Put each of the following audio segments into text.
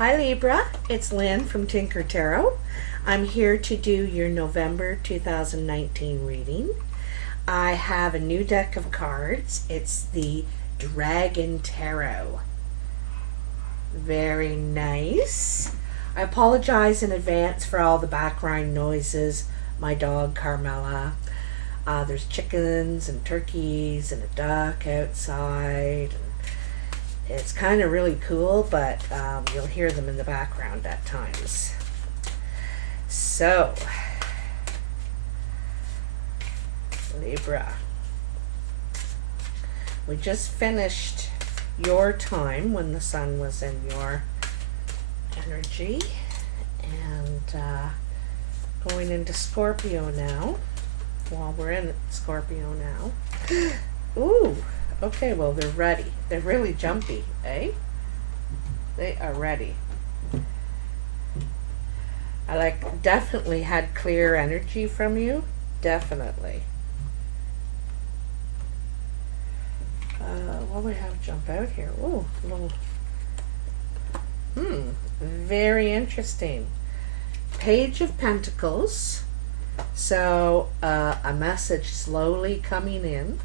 Hi Libra, it's Lynn from Tinker Tarot. I'm here to do your November 2019 reading. I have a new deck of cards. It's the Dragon Tarot. Very nice. I apologize in advance for all the background noises. My dog Carmela. There's chickens and turkeys and a duck outside. It's kind of really cool, but you'll hear them in the background at times. So, Libra, we just finished your time when the sun was in your energy, and going into Scorpio now. Well, we're in Scorpio now. Ooh. Okay, well, they're ready. They're really jumpy, eh? They are ready. I definitely had clear energy from you. Definitely. What do we have jump out here? Ooh, little. Very interesting. Page of Pentacles. So, a message slowly coming in.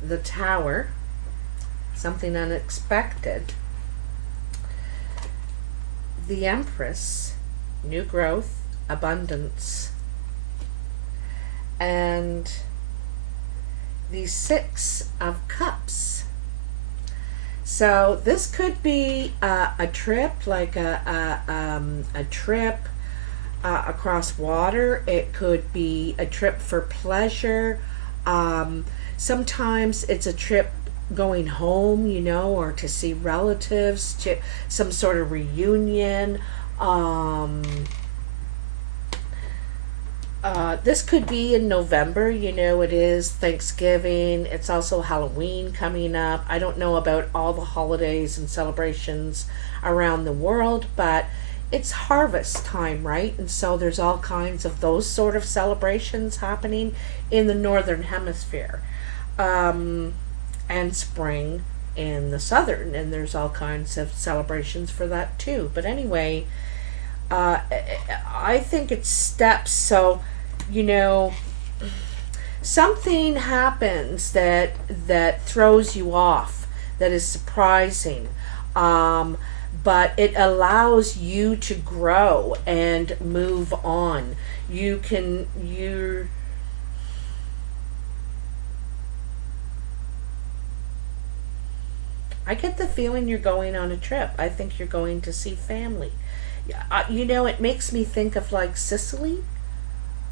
The Tower, something unexpected. The Empress, new growth, abundance. And the Six of Cups. So this could be a trip, like a trip across water. It could be a trip for pleasure. Sometimes it's a trip going home, or to see relatives, to some sort of reunion. This could be in November, it is Thanksgiving. It's also Halloween coming up. I don't know about all the holidays and celebrations around the world, but it's harvest time, right? And so there's all kinds of those sort of celebrations happening in the Northern Hemisphere. And spring in the southern, and there's all kinds of celebrations for that too. But anyway, I think it's steps. So, something happens that throws you off, that is surprising, but it allows you to grow and move on. I get the feeling you're going on a trip. I think you're going to see family. It makes me think of like Sicily,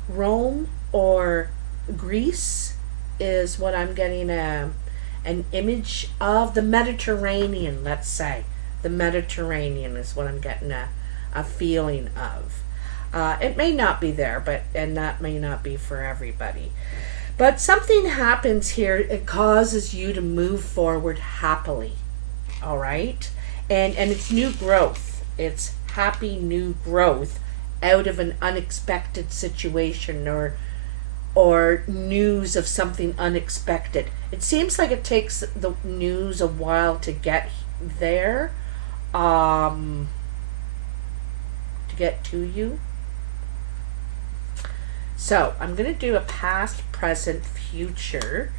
Rome, or Greece is what I'm getting an image of. The Mediterranean, let's say. The Mediterranean is what I'm getting a feeling of. It may not be there, and that may not be for everybody. But something happens here. It causes you to move forward happily. All right, and it's new growth. It's happy new growth out of an unexpected situation or news of something unexpected. It seems like it takes the news a while to get there, to get to you. So I'm going to do a past, present, future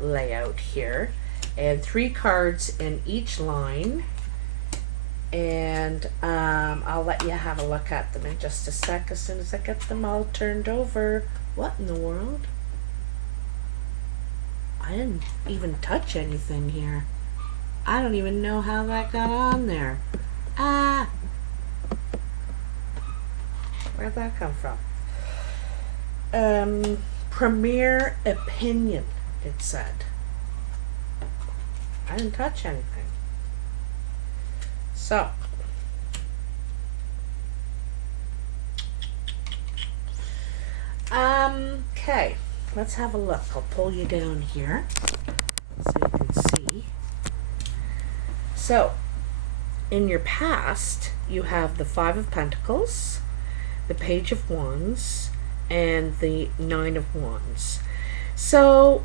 layout here. And 3 cards in each line, and I'll let you have a look at them in just a sec as soon as I get them all turned over. What in the world? I didn't even touch anything here. I don't even know how that got on there. Where'd that come from? Premier opinion, it said. I didn't touch anything. So, okay, let's have a look. I'll pull you down here so you can see. So, in your past, you have the 5 of Pentacles, the Page of Wands, and the 9 of Wands. So,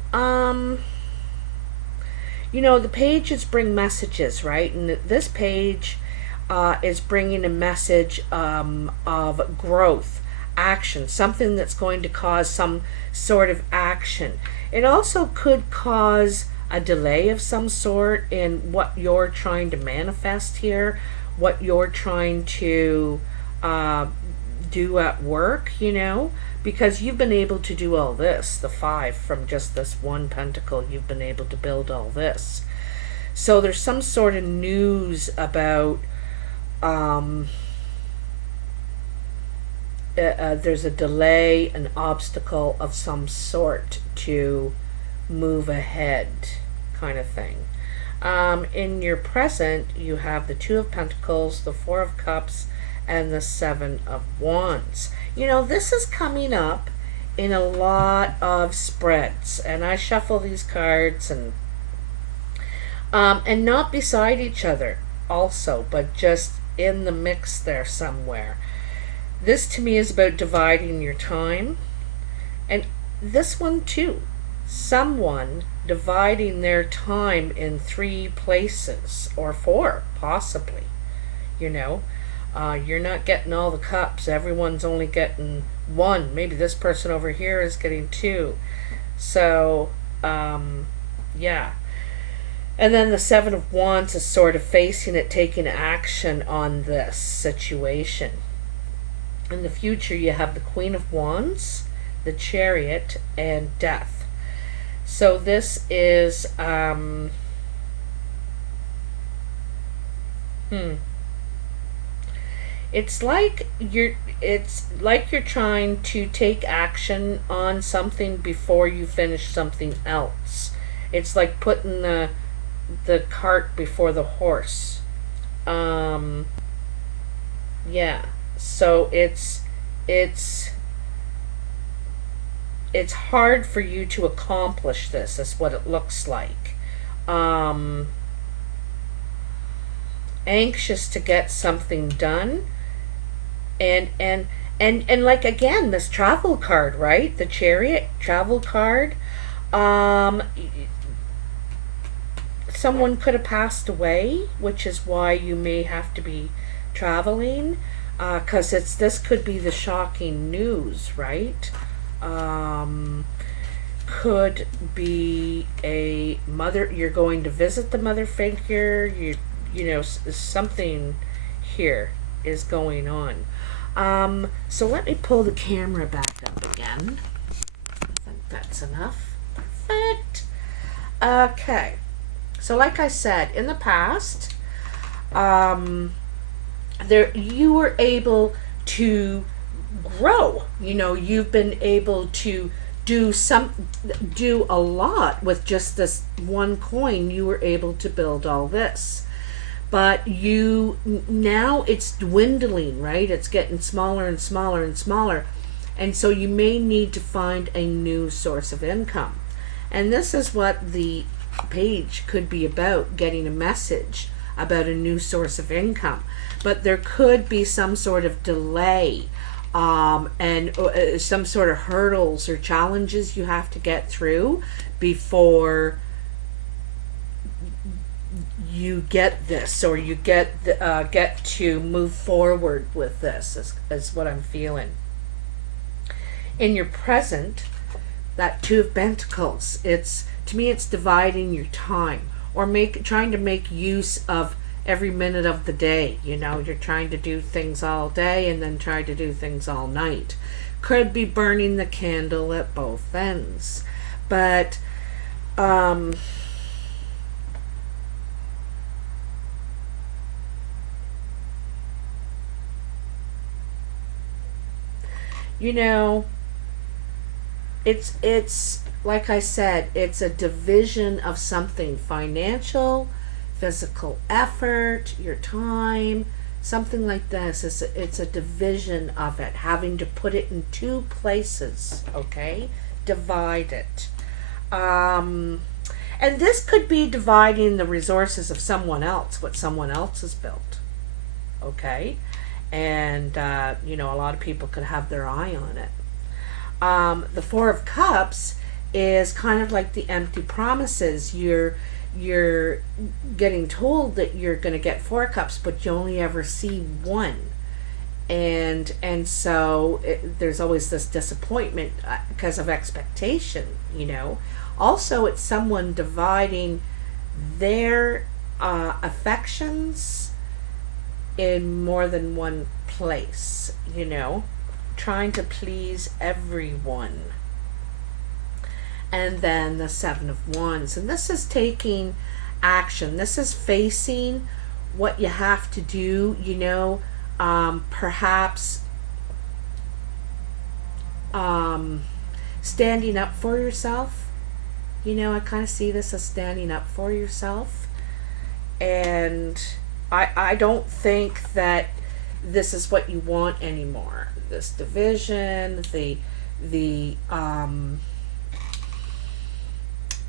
you know, the pages bring messages, right? And this page is bringing a message of growth, action, something that's going to cause some sort of action. It also could cause a delay of some sort in what you're trying to manifest here, what you're trying to do at work, you know, because you've been able to do all this, the 5 from just this one pentacle, you've been able to build all this. So there's some sort of news about there's a delay, an obstacle of some sort to move ahead, kind of thing. In your present, you have the 2 of Pentacles, the 4 of Cups, and the 7 of Wands. You know, this is coming up in a lot of spreads, and I shuffle these cards and not beside each other also, but just in the mix there somewhere. This to me is about dividing your time, and this one too. Someone dividing their time in 3 places, or 4 possibly, you know. You're not getting all the cups. Everyone's only getting 1. Maybe this person over here is getting 2. So, yeah. And then the 7 of Wands is sort of facing it, taking action on this situation. In the future, you have the Queen of Wands, the Chariot, and Death. So this is, it's like you're trying to take action on something before you finish something else. It's like putting the cart before the horse. Yeah. So it's hard for you to accomplish this. Is what it looks like. Anxious to get something done. And like, again, this travel card, right? The Chariot travel card. Someone could have passed away, which is why you may have to be traveling, because this could be the shocking news, right? Could be a mother. You're going to visit the mother figure. You know, something here is going on. So let me pull the camera back up again. I think that's enough. Perfect. Okay. So like I said, in the past, you were able to grow. You know, you've been able to do a lot with just this one coin. You were able to build all this. But now it's dwindling, right? It's getting smaller and smaller and smaller. And so you may need to find a new source of income. And this is what the page could be about, getting a message about a new source of income. But there could be some sort of delay and some sort of hurdles or challenges you have to get through before you get this, or you get to move forward with this, is what I'm feeling. In your present, that 2 of Pentacles, to me it's dividing your time, or trying to make use of every minute of the day. You know, you're trying to do things all day and then try to do things all night. Could be burning the candle at both ends. But you know, it's like I said, it's a division of something: financial, physical effort, your time, something like this. It's a division of it, having to put it in 2 places, okay? Divide it. And this could be dividing the resources of someone else, what someone else has built, okay? And, you know, a lot of people could have their eye on it. The 4 of Cups is kind of like the empty promises. you're getting told that you're going to get 4 cups, but you only ever see one. And so there's always this disappointment because of expectation, you know. Also, it's someone dividing their affections in more than one place, you know, trying to please everyone. And then the Seven of Wands, and this is taking action. This is facing what you have to do, you know. Perhaps standing up for yourself. You know, I kind of see this as standing up for yourself. And I don't think that this is what you want anymore. This division, the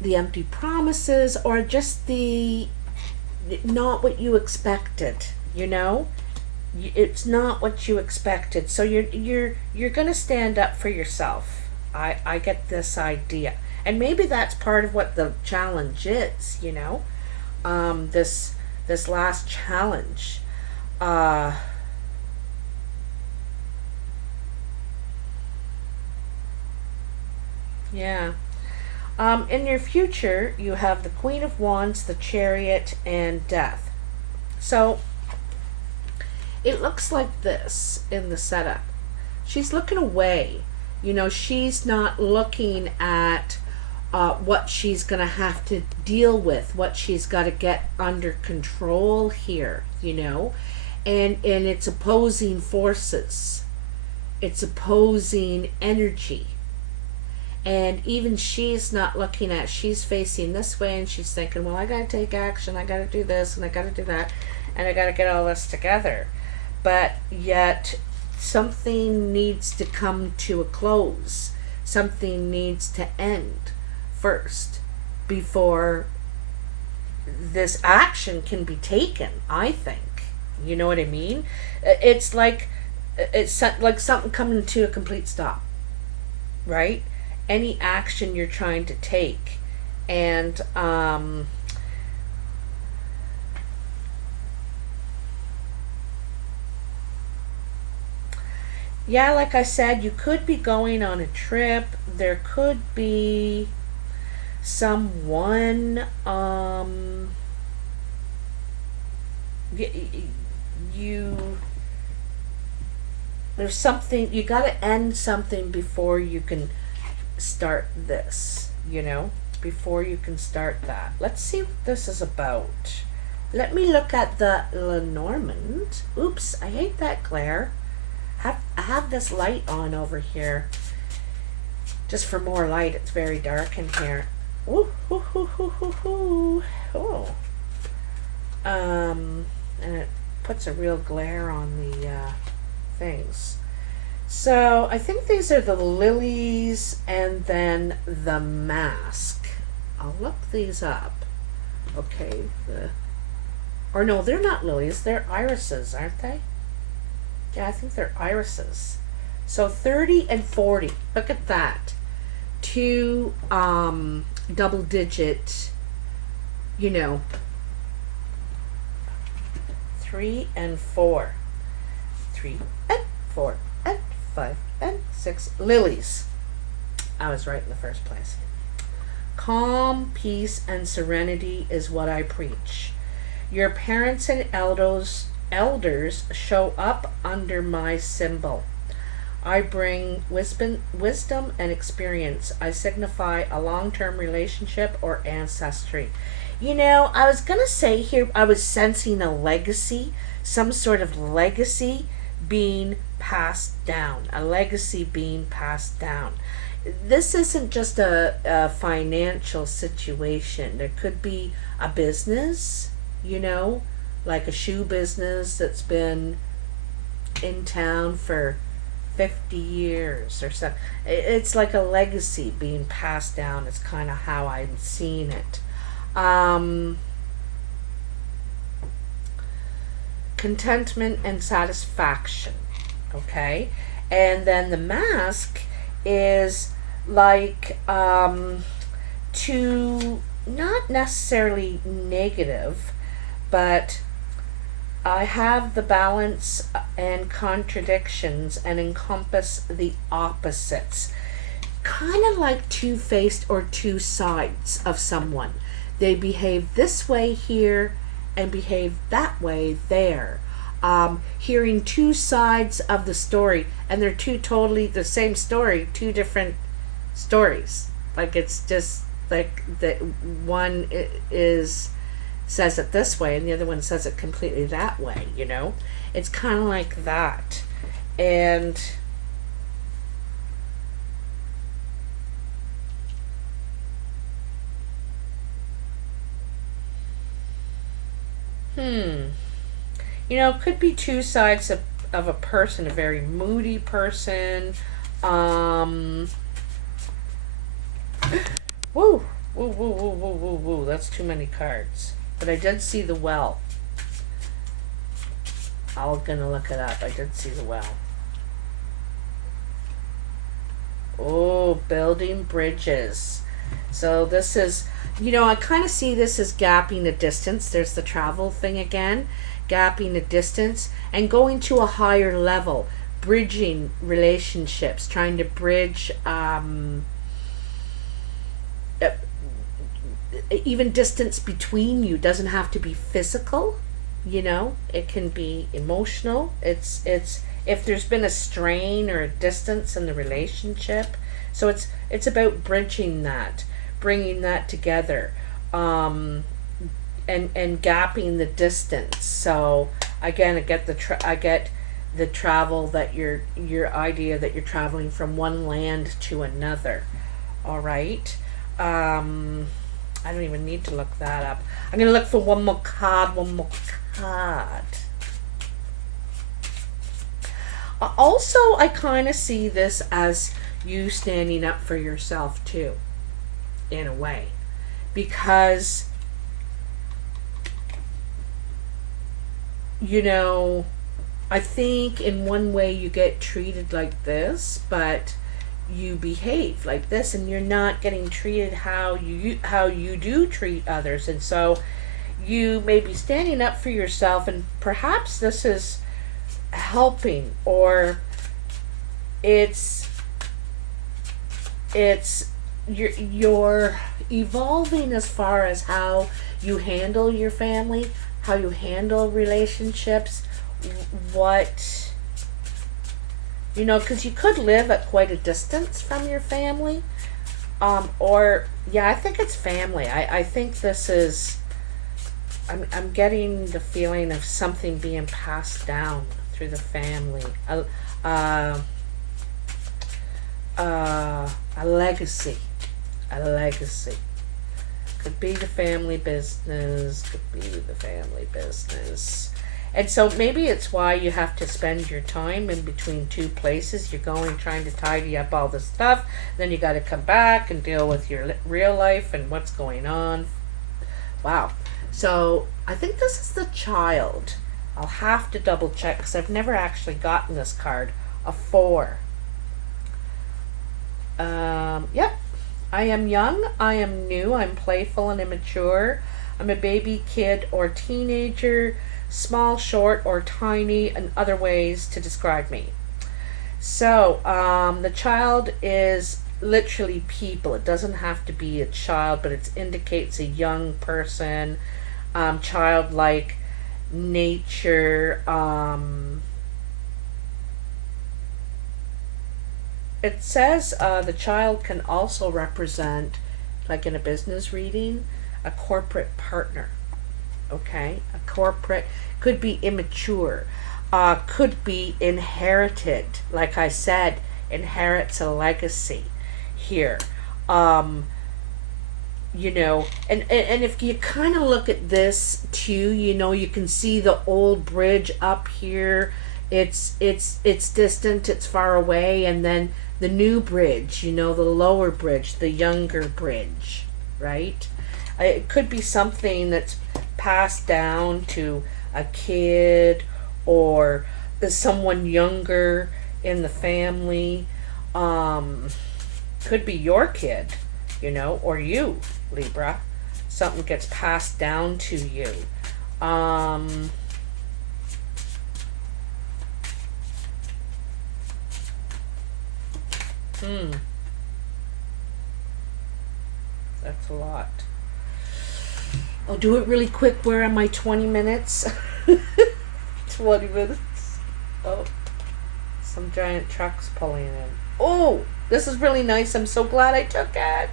empty promises, or just the not what you expected, you know. It's not what you expected, so you're gonna stand up for yourself. I get this idea, and maybe that's part of what the challenge is, you know. This last challenge, yeah. In your future, you have the Queen of Wands, the Chariot, and Death. So it looks like this in the setup. She's looking away. You know, she's not looking at what she's going to have to deal with, what she's got to get under control here, you know. And it's opposing forces. It's opposing energy. And even she's not looking at, she's facing this way and she's thinking, well, I got to take action, I got to do this and I got to do that, and I got to get all this together. But yet something needs to come to a close. Something needs to end first before this action can be taken, I think. You know what I mean? It's like something coming to a complete stop, right? Any action you're trying to take. And yeah, like I said, you could be going on a trip. There could be someone there's something, you got to end something before you can start this, you know, before you can start that. Let's see what this is about. Let me look at the Lenormand. Oops, I hate that glare. I have this light on over here just for more light. It's very dark in here. Ooh, hoo, hoo, hoo, hoo, hoo. Oh. And it puts a real glare on the things. So I think these are the lilies and then the mask. I'll look these up. Okay, or no, they're not lilies, they're irises, aren't they? Yeah, I think they're irises. So 30 and 40. Look at that. Two double digit, you know, 3 and 4. 3 and 4 and 5 and 6 lilies. I was right in the first place. Calm, peace, and serenity is what I preach. Your parents and elders show up under my symbol. I bring wisdom and experience. I signify a long-term relationship or ancestry. You know, I was going to say here, I was sensing a legacy, some sort of legacy being passed down. A legacy being passed down. This isn't just a financial situation. There could be a business, you know, like a shoe business that's been in town for 50 years or so. It's like a legacy being passed down. It's kind of how I'm seeing it. Contentment and satisfaction. Okay? And then the mask is like two not necessarily negative, but I have the balance and contradictions and encompass the opposites. Kind of like two-faced or two sides of someone. They behave this way here and behave that way there. Hearing two sides of the story, and they're two totally the same story, two different stories. Like it's just like the one is says it this way and the other one says it completely that way, you know? It's kind of like that. And you know, could be two sides of a person, a very moody person. Um, woo, woo, woo, woo, woo, woo, woo. That's too many cards. But I did see the well. I'm gonna look it up. I did see the well. Oh, building bridges. So this is, you know, I kind of see this as gapping a distance. There's the travel thing again, gapping a distance and going to a higher level, bridging relationships, trying to bridge even distance between you. Doesn't have to be physical, you know, it can be emotional. It's if there's been a strain or a distance in the relationship, so it's about bridging that, bringing that together, and gapping the distance. So again, I get the travel, that your idea that you're traveling from one land to another. All right. I don't even need to look that up. I'm gonna look for one more card. Also, I kind of see this as you standing up for yourself too, in a way, because you know, I think in one way you get treated like this, but you behave like this, and you're not getting treated how you do treat others, and so you may be standing up for yourself, and perhaps this is helping, or it's you're evolving as far as how you handle your family, how you handle relationships, what, you know, because you could live at quite a distance from your family, or yeah, I think it's family. I think this is, I'm getting the feeling of something being passed down through the family, a legacy, could be the family business, and so maybe it's why you have to spend your time in between two places. You're going, trying to tidy up all the stuff, then you got to come back and deal with your real life and what's going on. Wow. So I think this is the Child. I'll have to double check because I've never actually gotten this card. A 4. Yep. I am young, I am new, I'm playful and immature. I'm a baby, kid, or teenager, small, short, or tiny, and other ways to describe me. So, the Child is literally people. It doesn't have to be a child, but it indicates a young person, childlike nature. It says the Child can also represent, like in a business reading, a corporate partner. Okay? A corporate, could be immature, could be inherited. Like I said, inherits a legacy here. You know, and if you kind of look at this too, you know, you can see the old bridge up here. It's distant, it's far away, and then the new bridge, you know, the lower bridge, the younger bridge, right? It could be something that's passed down to a kid or someone younger in the family. Could be your kid, you know, or you, Libra. something gets passed down to you. Um, that's a lot. I'll do it really quick. Where am I? 20 minutes? 20 minutes. Oh, some giant trucks pulling in. Oh, this is really nice. I'm so glad I took it.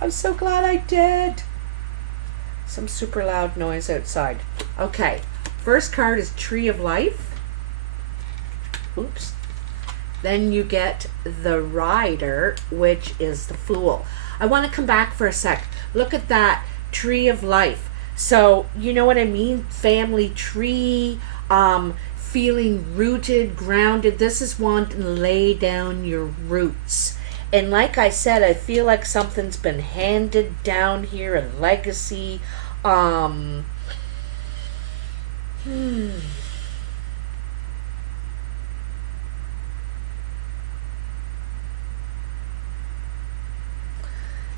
I'm so glad I did. Some super loud noise outside. Okay, first card is Tree of Life. Oops. Then you get the Rider, which is the Fool. I want to come back for a sec. Look at that Tree of Life. So, you know what I mean? Family tree, feeling rooted, grounded. This is wanting to lay down your roots. And like I said, I feel like something's been handed down here, a legacy.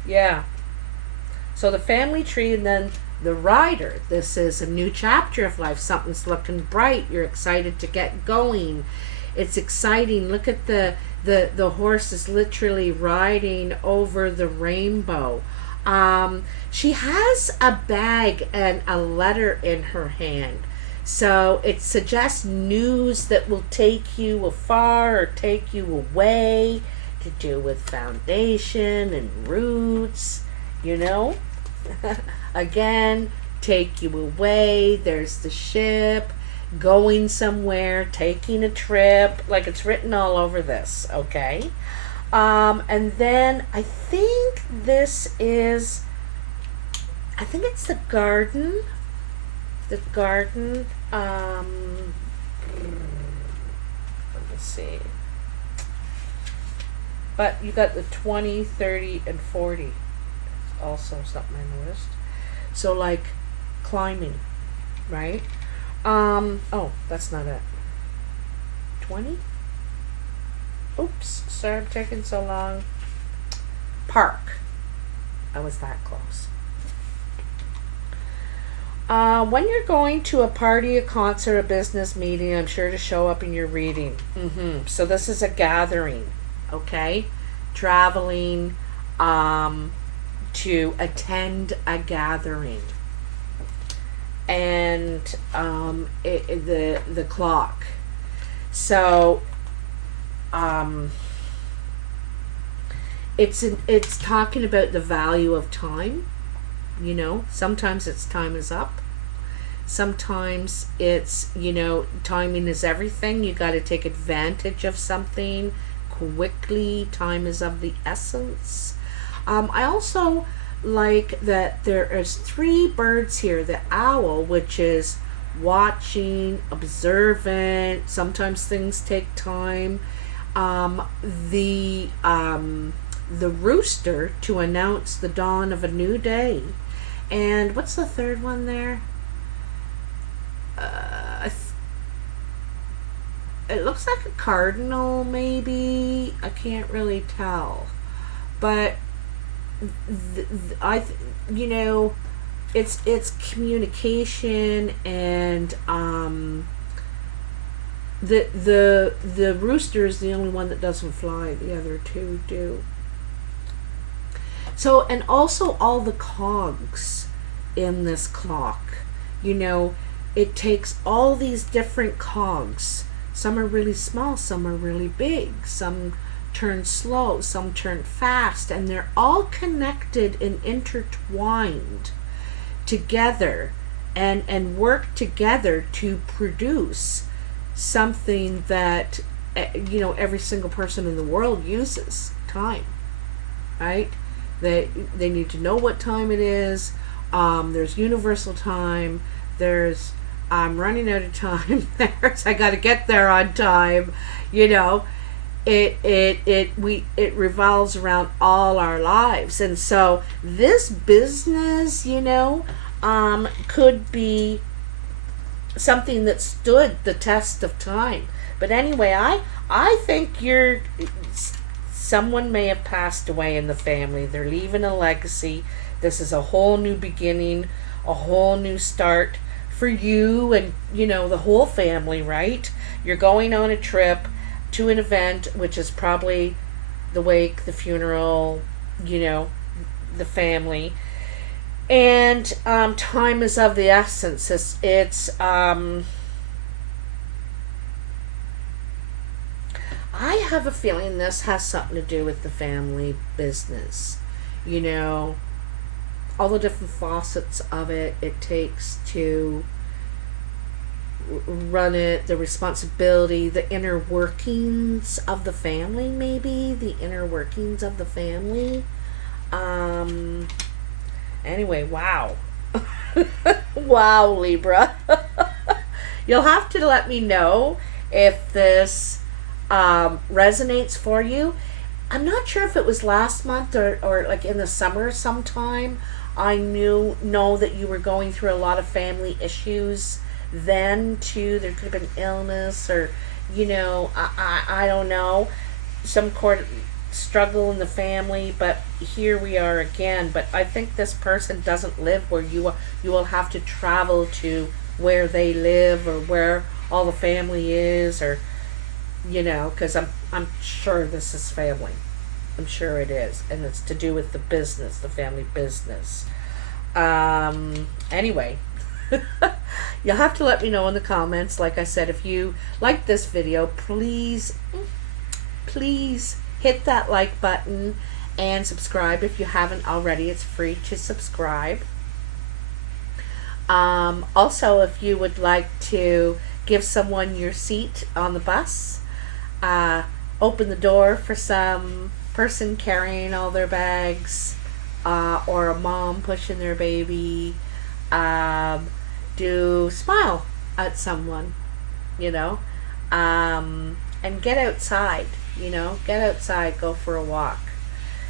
Yeah. So the family tree and then the Rider. This is a new chapter of life. Something's looking bright. You're excited to get going. It's exciting. Look at the horse is literally riding over the rainbow. She has a bag and a letter in her hand. So it suggests news that will take you afar or take you away, to do with foundation and roots, you know. Again, take you away. There's the ship going somewhere, taking a trip, like it's written all over this, okay? And then I think this is, I think it's the garden. The garden, let me see. But you got the 20, 30, and 40. Also something I noticed. So like climbing, right? Oh, that's not it. 20? Oops, sorry I'm taking so long. Park. I was that close. When you're going to a party, a concert, a business meeting, I'm sure to show up in your reading. So this is a gathering, okay? Traveling to attend a gathering. And the clock. So it's talking about the value of time. You know, sometimes it's time is up. Sometimes it's, you know, timing is everything. You got to take advantage of something quickly. Time is of the essence. I also like that there is 3 birds here. The owl, which is watching, observant. Sometimes things take time. The rooster, to announce the dawn of a new day. And what's the third one there? It looks like a cardinal, maybe. I can't really tell. But you know, it's communication, and the rooster is the only one that doesn't fly. The other 2 do. So, and also all the cogs in this clock, you know, it takes all these different cogs. Some are really small, some are really big, some turn slow, some turn fast, and they're all connected and intertwined together and work together to produce something that, you know, every single person in the world uses. Time, right? They need to know what time it is. There's universal time. There's I'm running out of time. There's I got to get there on time. You know, it revolves around all our lives, and so this business, you know, could be something that stood the test of time. But anyway, I think someone may have passed away in the family. They're leaving a legacy. This is a whole new beginning, a whole new start for you and, the whole family, right? You're going on a trip to an event, which is probably the wake, the funeral, the family. And time is of the essence. I have a feeling this has something to do with the family business. You know, all the different facets of it takes to run it, the responsibility, the inner workings of the family, maybe the inner workings of the family. Anyway, wow. Wow, Libra. You'll have to let me know if this resonates for you. I'm not sure if it was last month or like in the summer sometime. I know that you were going through a lot of family issues then too. There could have been illness or, I don't know, some struggle in the family, but here we are again. But I think this person doesn't live where you are. You will have to travel to where they live or where all the family is, or because I'm sure this is family. I'm sure it is, and it's to do with the business, the family business. Anyway, you'll have to let me know in the comments. Like I said, if you like this video, please hit that like button and subscribe if you haven't already. It's free to subscribe. Also, if you would like to give someone your seat on the bus, open the door for some person carrying all their bags, or a mom pushing their baby, do smile at someone, and get outside, go for a walk.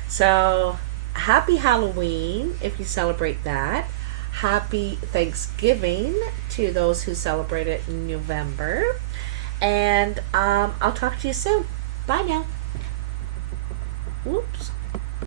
So happy Halloween if you celebrate that. Happy Thanksgiving to those who celebrate it in November. And I'll talk to you soon. Bye now. Whoops.